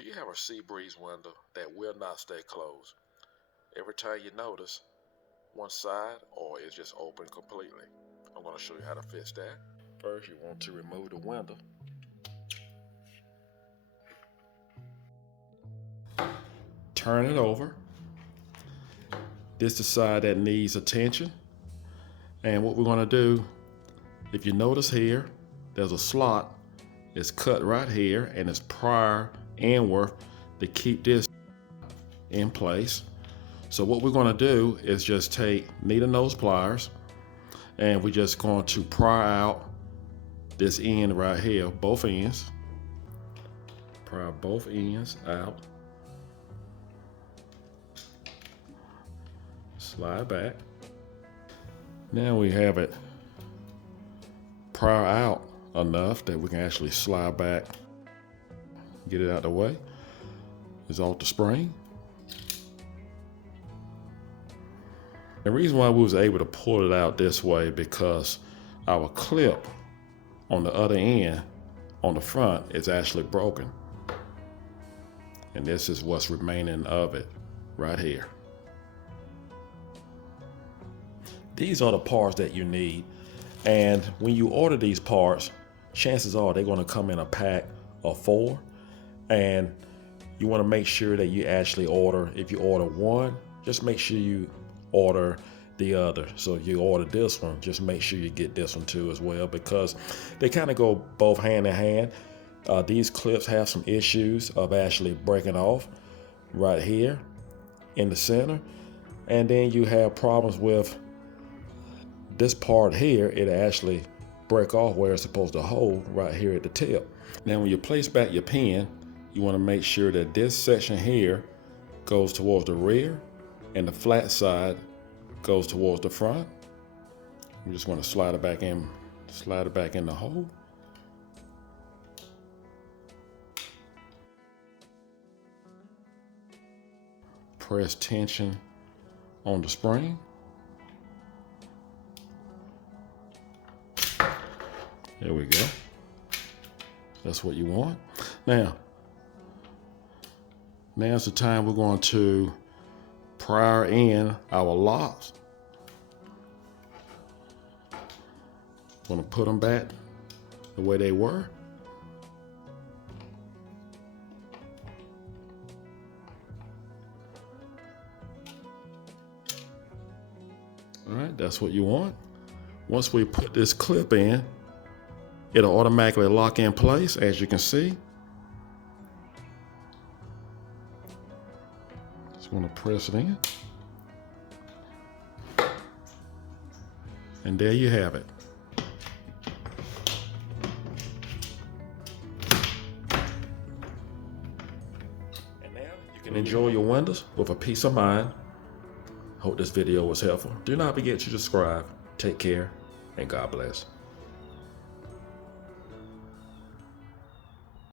Do you have a Eze Breeze window that will not stay closed? Every time you notice one side or it's just open completely. I'm going to show you how to fix that. First, you want to remove the window. Turn it over. This is the side that needs attention. And what we're going to do, if you notice here, there's a slot. It's cut right here and it's prior inward to keep this in place. So what we're going to do is just take needle nose pliers and we're just going to pry out this end right here, both ends. Pry both ends out. Slide back. Now we have it pry out enough that we can actually slide back, get it out of the way. It's off the spring. The reason why we was able to pull it out this way because our clip on the other end on the front is actually broken. And this is what's remaining of it right here. These are the parts that you need. And when you order these parts, chances are they're going to come in a pack of 4. And you want to make sure that you actually order, if you order one, just make sure you order the other. So if you order this one, just make sure you get this one too as well, because they kind of go both hand in hand. These clips have some issues of actually breaking off right here in the center. And then you have problems with this part here, it actually break off where it's supposed to hold right here at the tip. Now when you place back your pen, you want to make sure that this section here goes towards the rear and the flat side goes towards the front. You just want to slide it back in the hole. Press tension on the spring. There we go. That's what you want. Now's the time we're going to pry in our locks. Going to put them back the way they were. All right, that's what you want. Once we put this clip in, it'll automatically lock in place, as you can see. Just want to press it in. And there you have it. And now you can enjoy your windows with a peace of mind. Hope this video was helpful. Do not forget to subscribe. Take care and God bless.